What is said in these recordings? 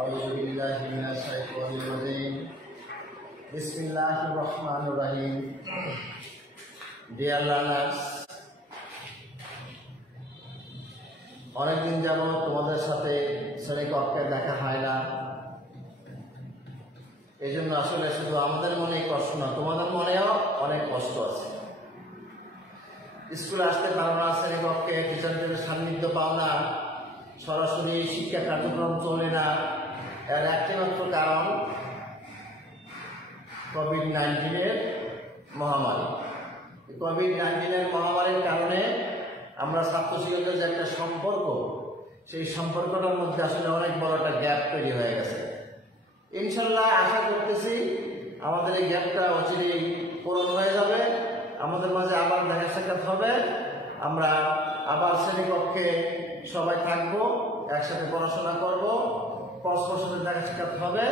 أعوذ بالله من الشيطان الرجيم بسم الله الرحمن الرحيم. Dear learners, অনেকদিন যাবত তোমাদের সাথে শ্রেণীকক্ষে দেখা হয় না। এই জন্য আসলে শুধু আমাদের মনে কষ্ট না, তোমাদের মনেও অনেক কষ্ট আছে। স্কুলে আসতে পারো না, শ্রেণীকক্ষে টিচারদের সান্নিধ্য পাও না, সরাসরি শিক্ষা কার্যক্রম চলে না। এর একটি মাত্র কারণ কোভিড-19 মহামারী। কোভিড-19 মহামারীর কারণে আমরা ছাত্র শিক্ষকদের যে একটা সম্পর্ক, সেই সম্পর্কটার মধ্যে আসলে অনেক বড় একটা গ্যাপ তৈরি হয়ে গেছে। ইনশাল্লাহ আশা করতেছি আমাদের এই গ্যাপটা অচিরেই পূরণ হয়ে যাবে, আমাদের মাঝে আবার দেখা সাক্ষাৎ হবে, আমরা আবার শ্রেণীকক্ষে সবাই থাকবো, একসাথে পড়াশোনা করব, পরস্পর সাথে দেখা সাক্ষাৎ হবে,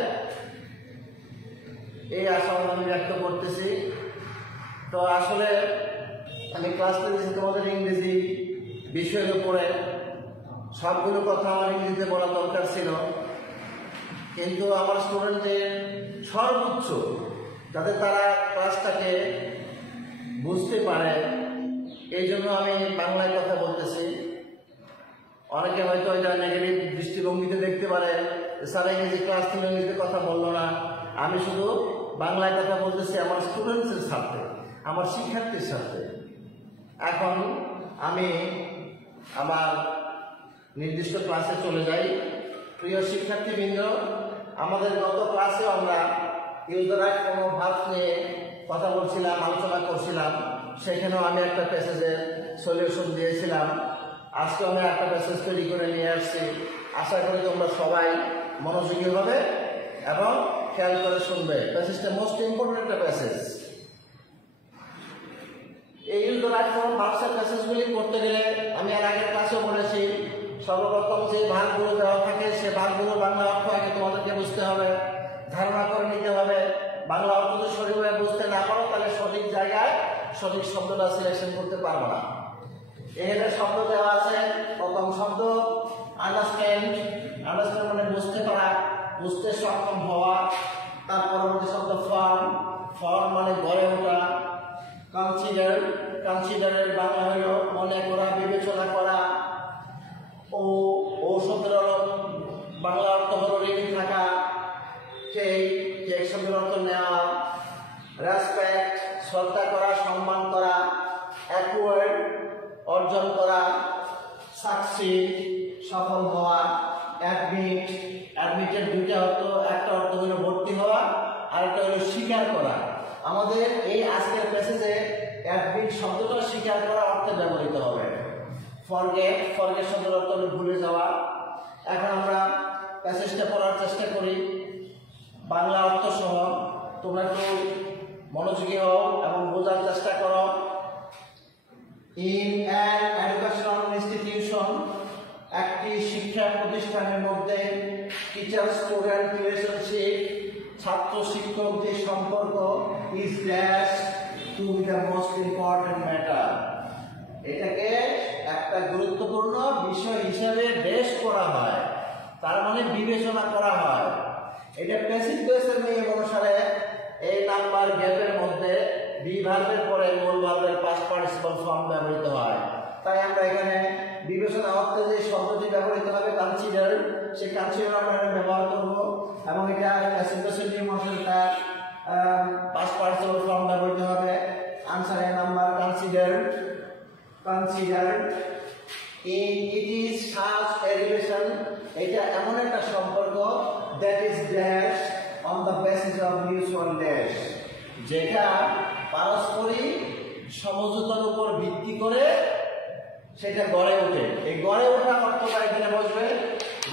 এই আশা আমি ব্যক্ত করতেছি। তো আসলে আমি ক্লাস নিয়েছি তোমাদের ইংরেজি বিষয়ের উপরে, সবগুলো কথা আমার ইংরেজিতে বলা দরকার ছিল, কিন্তু আমার স্টুডেন্টদের সর্বোচ্চ যাতে তারা ক্লাসটাকে বুঝতে পারে, এই জন্য আমি বাংলায় কথা বলতেছি। অনেকে হয়তো এটা নেগেটিভ দৃষ্টিভঙ্গিতে দেখতে পারে, স্যার ইংরেজি ক্লাস থেকে ইংরেজিতে কথা বললো না। আমি শুধু বাংলায় কথা বলতেছি আমার স্টুডেন্টসের সাথে, আমার শিক্ষার্থীর সাথে। এখন আমি আমার নির্দিষ্ট ক্লাসে চলে যাই। প্রিয় শিক্ষার্থীবৃন্দ, আমাদের গত ক্লাসে আমরা ইউজার কোনো ভার্বস নিয়ে কথা বলছিলাম, আলোচনা করছিলাম। সেখানেও আমি একটা প্যাসেজের সলিউশন দিয়েছিলাম। আজকে আমি একটা প্যাসেজ তৈরি করে নিয়ে আসছি। আশা করি তোমরা সবাই মনোযোগী হবে এবং খেয়াল করে শুনবে। প্যাসেজটা মোস্ট ইম্পর্টেন্ট একটা প্যাসেজ। এই ইউজার কোনো ভার্বসের প্যাসেজগুলি করতে গেলে আমি এর আগের ক্লাসেও বলেছি, সর্বপ্রথম যে ভাগগুলো দেওয়া থাকে সে ভাগগুলো বাংলা অর্থ আগে তোমাদেরকে বুঝতে হবে, ধারণা করে নিতে হবে। বাংলা অর্থ যদি সঠিকভাবে বুঝতে না পারো তাহলে সঠিক জায়গায় সঠিক শব্দটা সিলেকশন করতে পারবো না। এখানে শব্দ দেওয়া আছে। প্রথম শব্দ আন্ডারস্ট্যান্ড। আন্ডারস্ট্যান্ড মানে বুঝতে পারা, বুঝতে সক্ষম হওয়া। তার পরবর্তী শব্দ ফার্ম। ফার্ম মানে গড়ে ওঠা। কনসিডার। কনসিডারের বাংলা হলো মনে করা, বিবেচনা করা। ও শব্দের বাংলা অর্থ হলো রেডি থাকা। টেক শব্দের অর্থ নেওয়া। রেসপেক্ট শ্রদ্ধা করা, সম্মান করা। অ্যাকুয়ার্ড অর্জন করা। সাকসিড সফল হওয়া। অ্যাডমিট। অ্যাডমিটের দুইটা অর্থ, একটা অর্থ হলো ভর্তি হওয়া, আর একটা হলো স্বীকার করা। আমাদের এই আজকের প্যাসেজে অ্যাডমিট শব্দটা স্বীকার করা অর্থে ব্যবহৃত হবে। ফরগেট শব্দের অর্থ হলো ভুলে যাওয়া। এখন আমরা প্যাসেজটা পড়ার চেষ্টা করি বাংলা অর্থ সহ। তোমরা একটু মনোযোগী হও এবং বোঝার চেষ্টা করো। ইন অ্যান এডুকেশনাল ইনস্টিটিউশন, একটি শিক্ষা প্রতিষ্ঠানের মধ্যে টিচার স্টুডেন্ট রিলেশনশিপ, ছাত্র শিক্ষক যে সম্পর্ক, is dash to be the most important matter. এটাকে একটা গুরুত্বপূর্ণ বিষয় হিসেবে বেশ করা হয়, তার মানে বিবেচনা করা হয়। এটা প্যাসিভ ভয়েসের নিয়ম অনুসারে এই নাম্বার গ্যাপের মধ্যে বি ভার্বের পরে মূল ভার্বের পাস্ট পার্টিসিপল ফর্ম ব্যবহৃত হয়। তাই আমরা এখানে বিবেচনা অর্থে যে শব্দটি ব্যবহৃত হবে কনসিডার, সেই কনসিডার আমরা ব্যবহার করব এবং এটা প্যাসিভ ভয়েসের নিয়ম অনুসারে তার পাস্ট পার্টিসিপল ফর্ম ব্যবহৃত হবে। Answer a number considered. Considered it is such a relation, এটা এমন একটা সম্পর্ক that is dash on the basis of mutual dash, যেটা পারস্পরিক সমঝোতার উপর ভিত্তি করে সেটা গড়ে ওঠে। এই গড়ে ওঠা অর্থটা এখানে বসবে।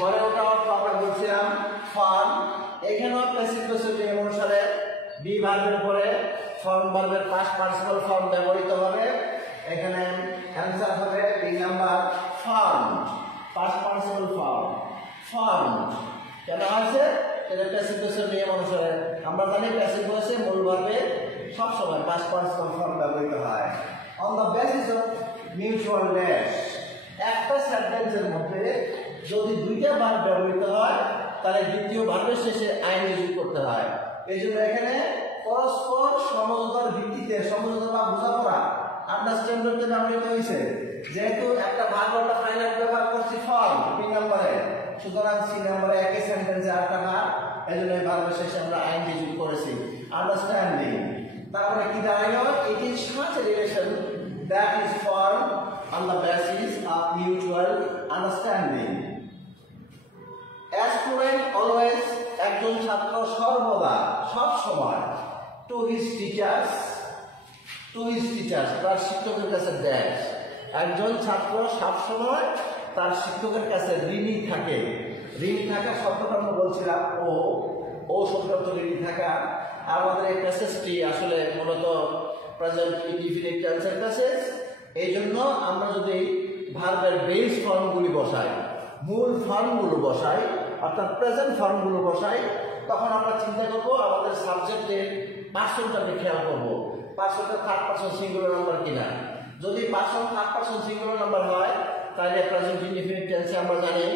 গড়ে ওঠা অর্থ আমরা বলছিলাম ফার্ম। এখানেও প্যাসিভ ভয়েসের নিয়ম অনুসারে বি ভার্বের পরে ফর্ম ভার্বের পাস্ট পার্টিসিপল ফর্ম ব্যবহৃত হবে। এখানে অ্যান্সার হবে B number form, past participle form. Form কেন আছে? এটা প্যাসিভ ভয়েসের নিয়ম অনুসারে। আমরা জানি প্যাসিভ ভয়েসে মূল ভার্বে সব সময় পাস্ট পার্টিসিপল ফর্ম ব্যবহৃত হয়। On the basis of mutual dash, একটা সেন্টেন্সের মধ্যে যদি দুইটা ভার্ব ব্যবহৃত হয় তাহলে দ্বিতীয় ভার্বের শেষে আইএনজি যোগ করতে হয়। এই জন্য এখানে পরস্পর সমঝোতার ভিত্তিতে, সমঝোতা বা বোঝাপড়া আন্ডারস্ট্যান্ড করতে ব্যবহৃত হয়েছে। যেহেতু একটা ভার্ব একটা ফাইনাল ব্যবহার করছি ফর্ম 3 নম্বরে, সুতরাং 3 নম্বরে একই সেন্টেন্সে আরেকটা ভার্ব, এই জন্য এই ভার্বের শেষে আমরা আইএনজি যোগ করেছি। আন্ডারস্ট্যান্ডিং, তারপরে কি দাঁড়াইল? It is such a relation that is formed on the basis of mutual understanding. A student always, একজন ছাত্র সর্বদা, সব সময়, to his teachers, তার শিক্ষকের কাছে ড্যাশ। একজন ছাত্র সব সময় তার শিক্ষকের কাছে ঋণী থাকে। ঋণী থাকা শব্দটা আমরা বলছিলাম ও শব্দটা ঋণী থাকা। আর আমাদের এই প্যাসেজটি আসলে মূলত প্রেজেন্ট ইনডিফিনিট টেন্সের প্যাসেজ। এই জন্য আমরা যদি ভার্বের বেস ফর্মগুলি বসাই, মূল ফর্মগুলো বসাই, অর্থাৎ প্রেজেন্ট ফর্মগুলো বসাই, তখন আমরা চিন্তা করবো আমাদের সাবজেক্টের পার্সনটাকে খেয়াল করবো, পার্সনটা থার্ড পার্সন সিঙ্গুলার নাম্বার কিনা। যদি person third person singular number হয়, তাহলে প্রেজেন্ট ইনডিফিনিট টেন্সে আমরা জানি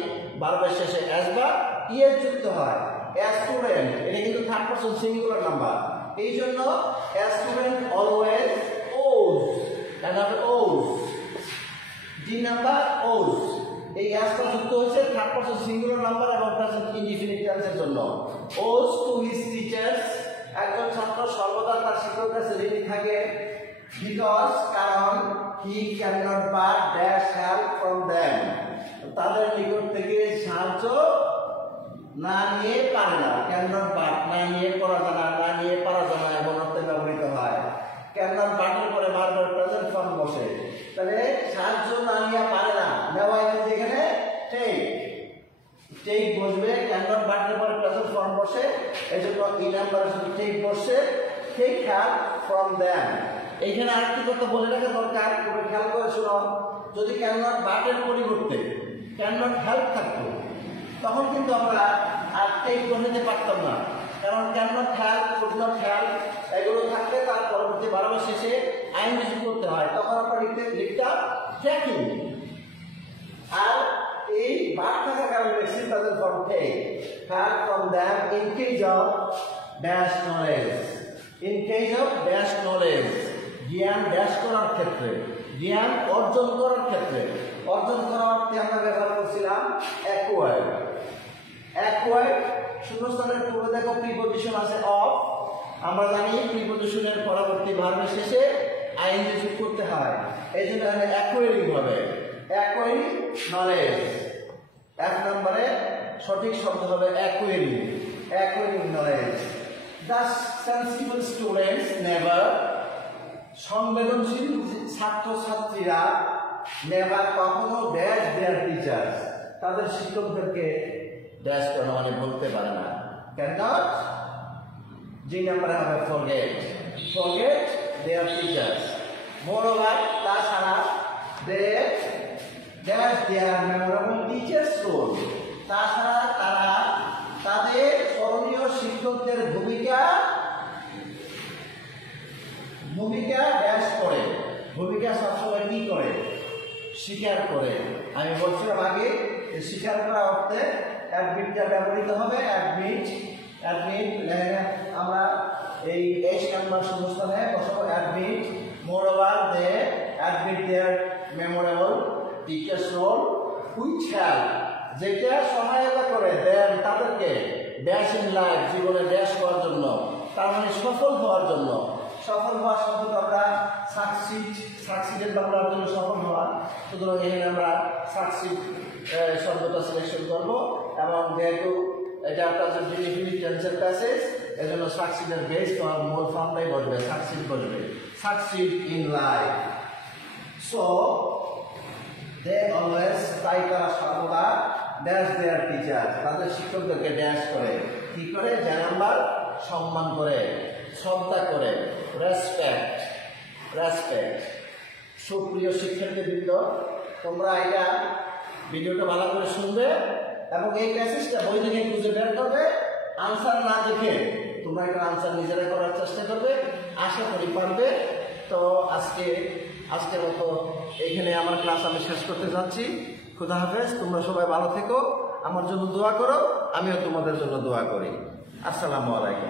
ভার্বের শেষে এস বা ইএস যুক্ত হয়। এ স্টুডেন্ট, এটা কিন্তু থার্ড পার্সন সিঙ্গুলার নাম্বার, এই জন্য a student always owes, owes the number owes, এই এসটা যুক্ত হয়েছে থার্ড পারসন সিঙ্গুলার নাম্বার এবং প্রেজেন্ট ইনডিফিনিট টেন্সের জন্য। ওজ টু হিজ টিচার্স, একজন ছাত্র সর্বদা তার শিক্ষকের কাছে ঋণী থাকে। বিকজ, কারণ, he can not but dash help from them, তাদের নিকট থেকে সাহায্য না নিয়ে পারে না। ক্যান নট বাট, না নিয়ে করা জানা, না নিয়ে পারা জানা এবং অর্থে ব্যবহৃত হয়। ক্যান নট বাটের পরে বারবার প্রেজেন্ট ফর্ম বসে, তাহলে সাহায্য না নিয়ে পারে না, নেওয়া যেখানে টেক বসবে। ক্যান নট বাটের পরে প্রেজেন্ট ফর্ম বসে, এই জন্য ই নাম্বারে শুধু টেক বসে, টেক হেল্প ফ্রম দেম। এইখানে আরেকটি কথা বলে রাখা দরকার, তোমরা খেয়াল করে শোনো। যদি ক্যান নট বাটের পরিবর্তে ক্যান নট হেল্প থাকতো, তখন কিন্তু আমরা আর টেক বসাতে পারতাম না, কারণ can not help, could not help এগুলো থাকলে তার পরবর্তী ভার্বের শেষে আইএনজি যোগ করতে হয়, তখন আমরা লিখতাম ট্র্যাকিং। আর এই বাট থাকার কারণে লিখছি তাদের form take help from them in case of dash knowledge, in case of dash knowledge, জ্ঞান ড্যাশ করার ক্ষেত্রে, জ্ঞান অর্জন করার ক্ষেত্রে। অর্জন করার অর্থে আমরা ব্যবহার করছিলাম অ্যাকোয়ার্ড। অ্যাকোয়ার্ড শূন্যস্থানের পূর্বে দেখো প্রিপজিশন আছে অফ, আমরা জানি প্রিপজিশনের পরবর্তী ভার্বের শেষে আইএনজি যোগ করতে হয়, এই জন্য এখানে অ্যাকোয়ারিং হবে, অ্যাকোয়ারিং নলেজ। এক নম্বরে সঠিক শব্দ হবে acquiring, acquiring knowledge. The sensible students never, সংবেদনশীল ছাত্রছাত্রীরা নেভার কখনো ড্যাশ দেয়ার টিচার্স, তাদের শিক্ষকদেরকে ড্যাশ করা মানে বলতে পারে না। ক্যান নট, জি নাম্বারে হবে forget, forget their teachers. Moreover, তাছাড়া they dash their memorable teachers role, তাছাড়া তারা তাদের স্মরণীয় শিক্ষকদের ভূমিকা ড্যাশ করে, ভূমিকা সবসময় কি করে? স্বীকার করে। আমি বলছিলাম আগে স্বীকার করা অর্থে অ্যাডমিটটা ব্যবহৃত হবে, অ্যাডমিট, আমরা এই এইচ নাম্বার শূন্যস্থানে বসাবো admit. Moreover they admit their memorable teachers role which help, যেটা সহায়তা করে দেন তাদেরকে ড্যাশ ইন লাইফ, জীবনে ড্যাশ হওয়ার জন্য, তার মানে সফল হওয়ার জন্য। সফল হওয়ার শব্দটা আমরা সাকসিডের বাংলার জন্য সফল হওয়া, সুতরাং এখানে আমরা সাকসিড শব্দটা সিলেকশন করব এবং যেহেতু এটা প্রেজেন্ট ইনডিফিনিট টেন্সের প্যাসেজ, এজন্য সাকসিডের বেস তোমার মূল ফর্মটাই বসবে, সাকসিড বসবে, succeed in life. So they always, তাই তারা সর্বদা ড্যাশ দেয়ার টিচার্স, তাদের শিক্ষকদেরকে ড্যাশ করে, কি করে? যে নাম্বার সম্মান করে, শ্রদ্ধা করে, রেসপেক্ট, রেসপেক্ট। সুপ্রিয় শিক্ষার্থীবৃন্দ, তোমরা এটা ভিডিওটা ভালো করে শুনবে এবং এই প্যাসেজটা বই থেকে খুঁজে বের করবে, আনসার না দেখে তোমরা একটা আনসার নিজেরা করার চেষ্টা করবে, আশা করি পারবে। তো আজকের মতো এইখানে আমার ক্লাস আমি শেষ করতে যাচ্ছি। খুদা হাফেজ, তোমরা সবাই ভালো থেকো, আমার জন্য দোয়া করো, আমিও তোমাদের জন্য দোয়া করি। আসসালামু আলাইকুম।